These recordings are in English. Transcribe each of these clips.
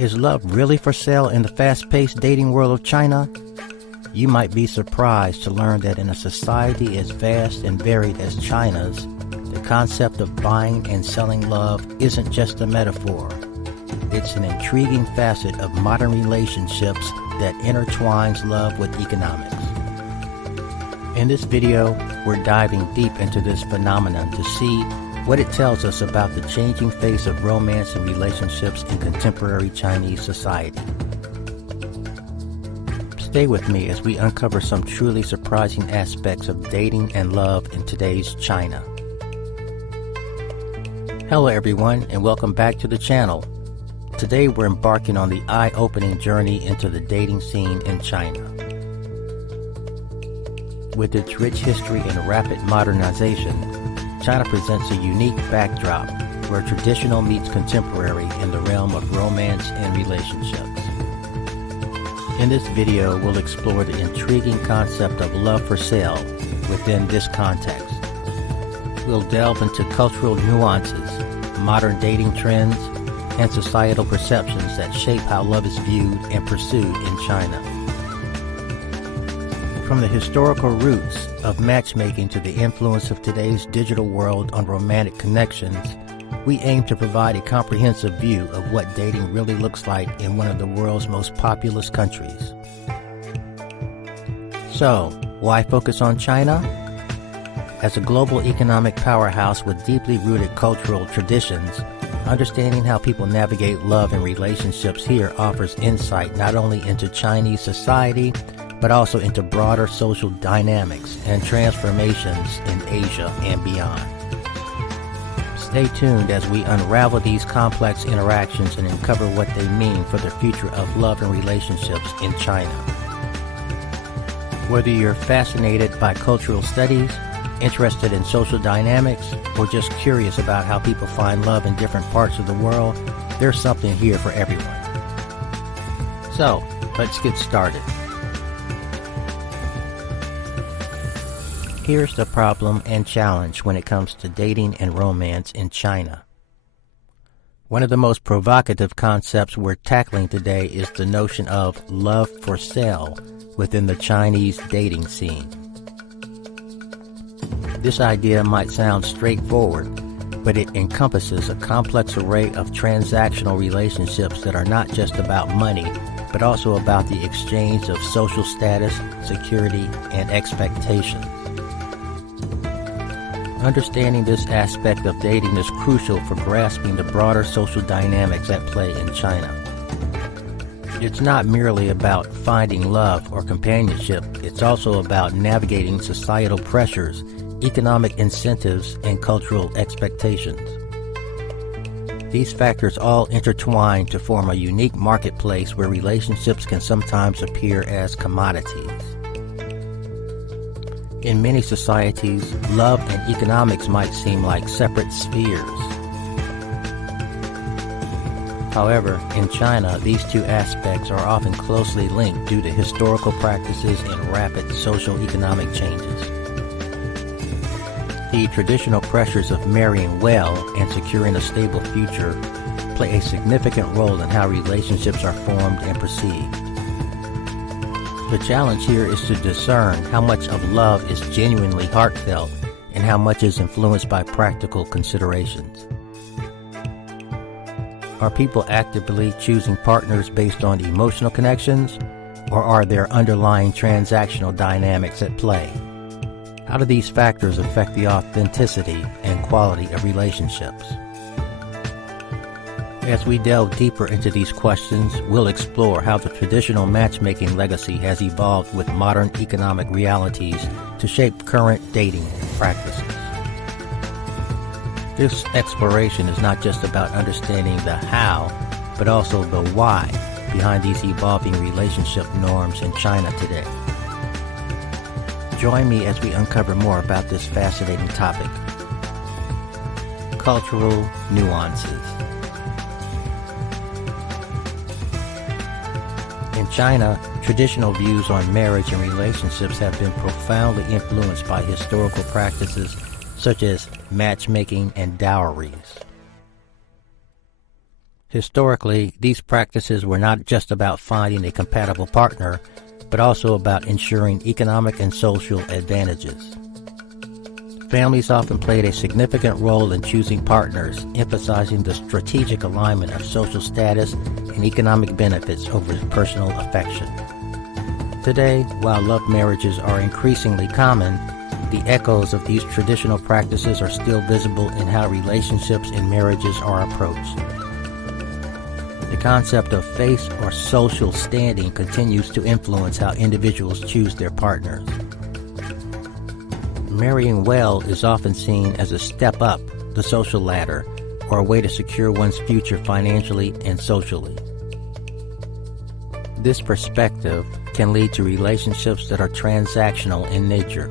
Is love really for sale in the fast-paced dating world of China? You might be surprised to learn that in a society as vast and varied as China's, the concept of buying and selling love isn't just a metaphor. It's an intriguing facet of modern relationships that intertwines love with economics. In this video, we're diving deep into this phenomenon to see what it tells us about the changing face of romance and relationships in contemporary Chinese society. Stay with me as we uncover some truly surprising aspects of dating and love in today's China. Hello everyone, and welcome back to the channel. Today we're embarking on the eye-opening journey into the dating scene in China. With its rich history and rapid modernization, China presents a unique backdrop where traditional meets contemporary in the realm of romance and relationships. In this video, we'll explore the intriguing concept of love for sale within this context. We'll delve into cultural nuances, modern dating trends, and societal perceptions that shape how love is viewed and pursued in China. From the historical roots of matchmaking to the influence of today's digital world on romantic connections, we aim to provide a comprehensive view of what dating really looks like in one of the world's most populous countries. So, why focus on China? As a global economic powerhouse with deeply rooted cultural traditions, understanding how people navigate love and relationships here offers insight not only into Chinese society, but also into broader social dynamics and transformations in Asia and beyond. Stay tuned as we unravel these complex interactions and uncover what they mean for the future of love and relationships in China. Whether you're fascinated by cultural studies, interested in social dynamics, or just curious about how people find love in different parts of the world, there's something here for everyone. So, let's get started. Here's the problem and challenge when it comes to dating and romance in China. One of the most provocative concepts we're tackling today is the notion of love for sale within the Chinese dating scene. This idea might sound straightforward, but it encompasses a complex array of transactional relationships that are not just about money, but also about the exchange of social status, security, and expectations. Understanding this aspect of dating is crucial for grasping the broader social dynamics at play in China. It's not merely about finding love or companionship, it's also about navigating societal pressures, economic incentives, and cultural expectations. These factors all intertwine to form a unique marketplace where relationships can sometimes appear as commodities. In many societies, love and economics might seem like separate spheres. However, in China, these two aspects are often closely linked due to historical practices and rapid socio-economic changes. The traditional pressures of marrying well and securing a stable future play a significant role in how relationships are formed and perceived. The challenge here is to discern how much of love is genuinely heartfelt and how much is influenced by practical considerations. Are people actively choosing partners based on emotional connections, or are there underlying transactional dynamics at play? How do these factors affect the authenticity and quality of relationships? As we delve deeper into these questions, we'll explore how the traditional matchmaking legacy has evolved with modern economic realities to shape current dating practices. This exploration is not just about understanding the how, but also the why behind these evolving relationship norms in China today. Join me as we uncover more about this fascinating topic. Cultural nuances. In China, traditional views on marriage and relationships have been profoundly influenced by historical practices such as matchmaking and dowries. Historically, these practices were not just about finding a compatible partner, but also about ensuring economic and social advantages. Families often played a significant role in choosing partners, emphasizing the strategic alignment of social status and economic benefits over personal affection. Today, while love marriages are increasingly common, the echoes of these traditional practices are still visible in how relationships and marriages are approached. The concept of face or social standing continues to influence how individuals choose their partners. Marrying well is often seen as a step up the social ladder or a way to secure one's future financially and socially. This perspective can lead to relationships that are transactional in nature,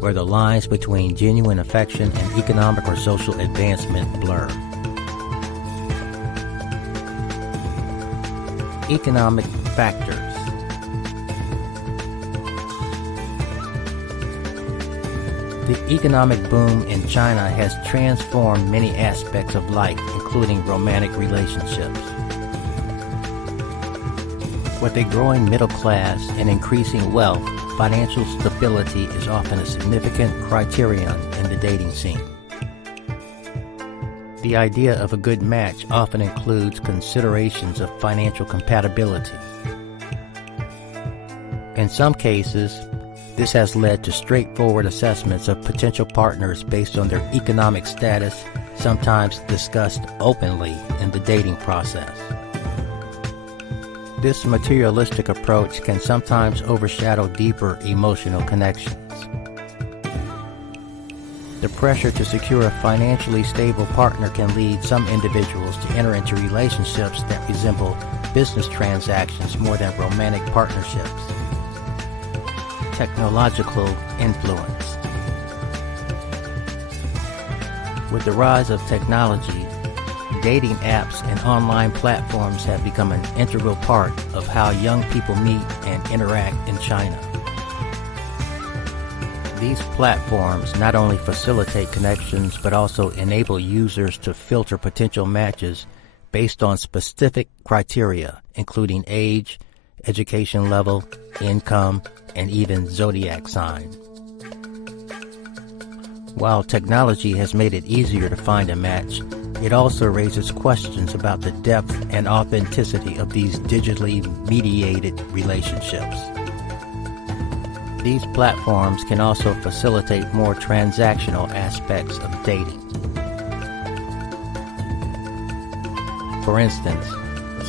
where the lines between genuine affection and economic or social advancement blur. Economic factors. The economic boom in China has transformed many aspects of life, including romantic relationships. With a growing middle class and increasing wealth, financial stability is often a significant criterion in the dating scene. The idea of a good match often includes considerations of financial compatibility. In some cases, this has led to straightforward assessments of potential partners based on their economic status, sometimes discussed openly in the dating process. This materialistic approach can sometimes overshadow deeper emotional connections. The pressure to secure a financially stable partner can lead some individuals to enter into relationships that resemble business transactions more than romantic partnerships. Technological influence. With the rise of technology, dating apps and online platforms have become an integral part of how young people meet and interact in China. These platforms not only facilitate connections but also enable users to filter potential matches based on specific criteria, including age, education level, income, and even zodiac sign. While technology has made it easier to find a match, it also raises questions about the depth and authenticity of these digitally mediated relationships. These platforms can also facilitate more transactional aspects of dating. For instance,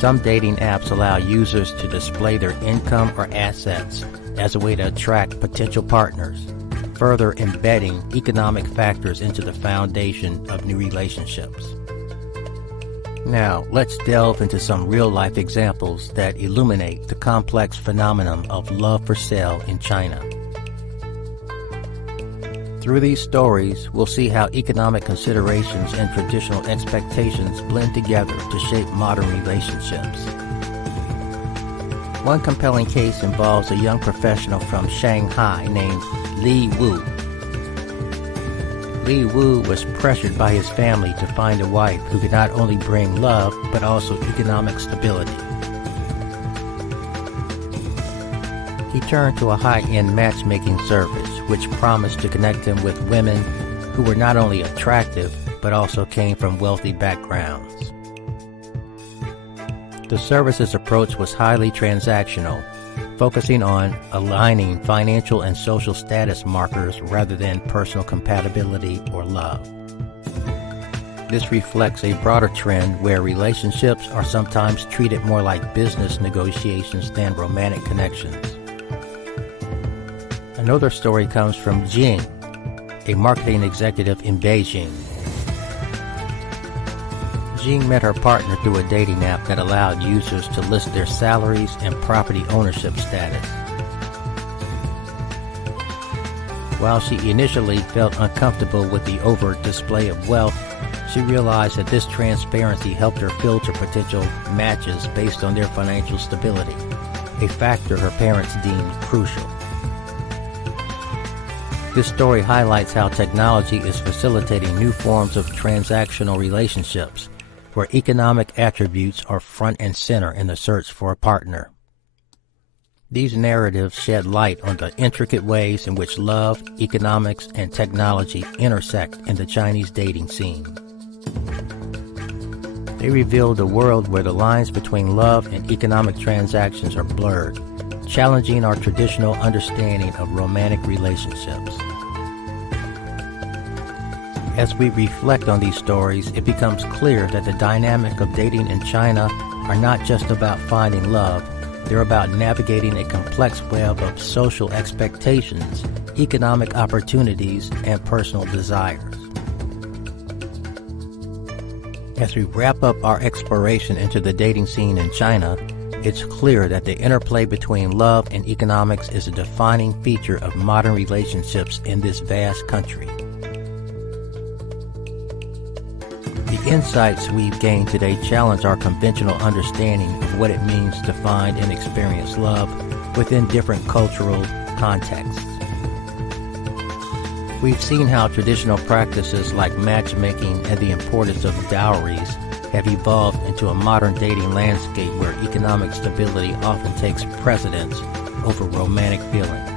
some dating apps allow users to display their income or assets as a way to attract potential partners, further embedding economic factors into the foundation of new relationships. Now, let's delve into some real-life examples that illuminate the complex phenomenon of love for sale in China. Through these stories, we'll see how economic considerations and traditional expectations blend together to shape modern relationships. One compelling case involves a young professional from Shanghai named Li Wu. Li Wu was pressured by his family to find a wife who could not only bring love, but also economic stability. He turned to a high-end matchmaking service, which promised to connect him with women who were not only attractive, but also came from wealthy backgrounds. The service's approach was highly transactional, focusing on aligning financial and social status markers rather than personal compatibility or love. This reflects a broader trend where relationships are sometimes treated more like business negotiations than romantic connections. Another story comes from Jing, a marketing executive in Beijing. Jing met her partner through a dating app that allowed users to list their salaries and property ownership status. While she initially felt uncomfortable with the overt display of wealth, she realized that this transparency helped her filter potential matches based on their financial stability, a factor her parents deemed crucial. This story highlights how technology is facilitating new forms of transactional relationships, where economic attributes are front and center in the search for a partner. These narratives shed light on the intricate ways in which love, economics, and technology intersect in the Chinese dating scene. They revealed a world where the lines between love and economic transactions are blurred, challenging our traditional understanding of romantic relationships. As we reflect on these stories, it becomes clear that the dynamic of dating in China are not just about finding love, they're about navigating a complex web of social expectations, economic opportunities, and personal desires. As we wrap up our exploration into the dating scene in China, it's clear that the interplay between love and economics is a defining feature of modern relationships in this vast country. The insights we've gained today challenge our conventional understanding of what it means to find and experience love within different cultural contexts. We've seen how traditional practices like matchmaking and the importance of dowries have evolved into a modern dating landscape where economic stability often takes precedence over romantic feelings.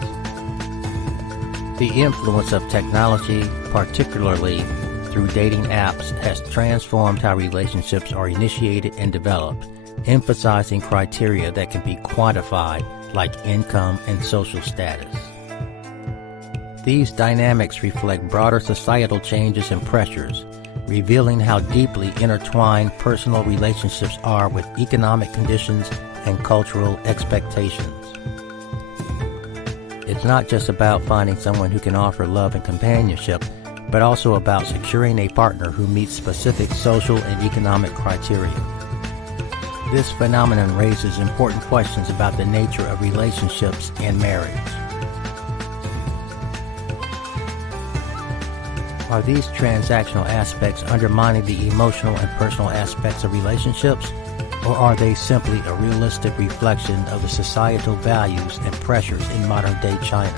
The influence of technology, particularly through dating apps, has transformed how relationships are initiated and developed, emphasizing criteria that can be quantified like income and social status. These dynamics reflect broader societal changes and pressures, revealing how deeply intertwined personal relationships are with economic conditions and cultural expectations. It's not just about finding someone who can offer love and companionship, but also about securing a partner who meets specific social and economic criteria. This phenomenon raises important questions about the nature of relationships and marriage. Are these transactional aspects undermining the emotional and personal aspects of relationships, or are they simply a realistic reflection of the societal values and pressures in modern-day China?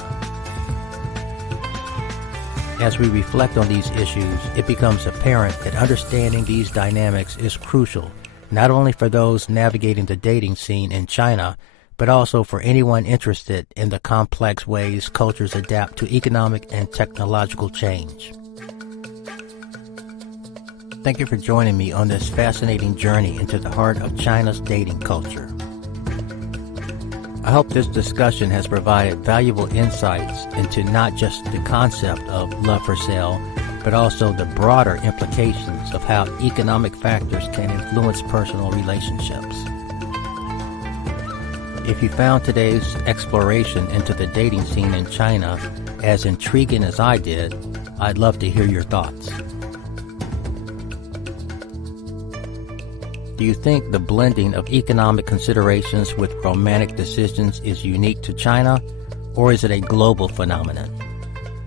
As we reflect on these issues, it becomes apparent that understanding these dynamics is crucial, not only for those navigating the dating scene in China, but also for anyone interested in the complex ways cultures adapt to economic and technological change. Thank you for joining me on this fascinating journey into the heart of China's dating culture. I hope this discussion has provided valuable insights into not just the concept of love for sale, but also the broader implications of how economic factors can influence personal relationships. If you found today's exploration into the dating scene in China as intriguing as I did, I'd love to hear your thoughts. Do you think the blending of economic considerations with romantic decisions is unique to China, or is it a global phenomenon?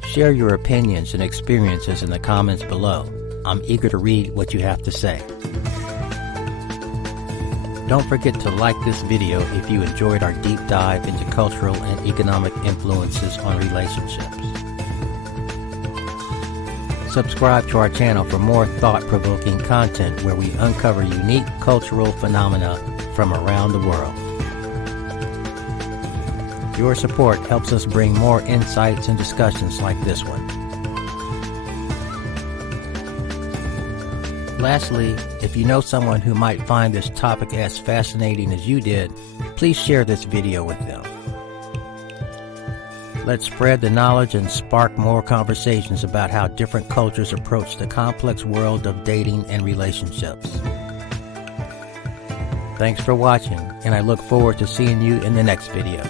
Share your opinions and experiences in the comments below. I'm eager to read what you have to say. Don't forget to like this video if you enjoyed our deep dive into cultural and economic influences on relationships. Subscribe to our channel for more thought-provoking content where we uncover unique cultural phenomena from around the world. Your support helps us bring more insights and discussions like this one. Lastly, if you know someone who might find this topic as fascinating as you did, please share this video with them. Let's spread the knowledge and spark more conversations about how different cultures approach the complex world of dating and relationships. Thanks for watching, and I look forward to seeing you in the next video.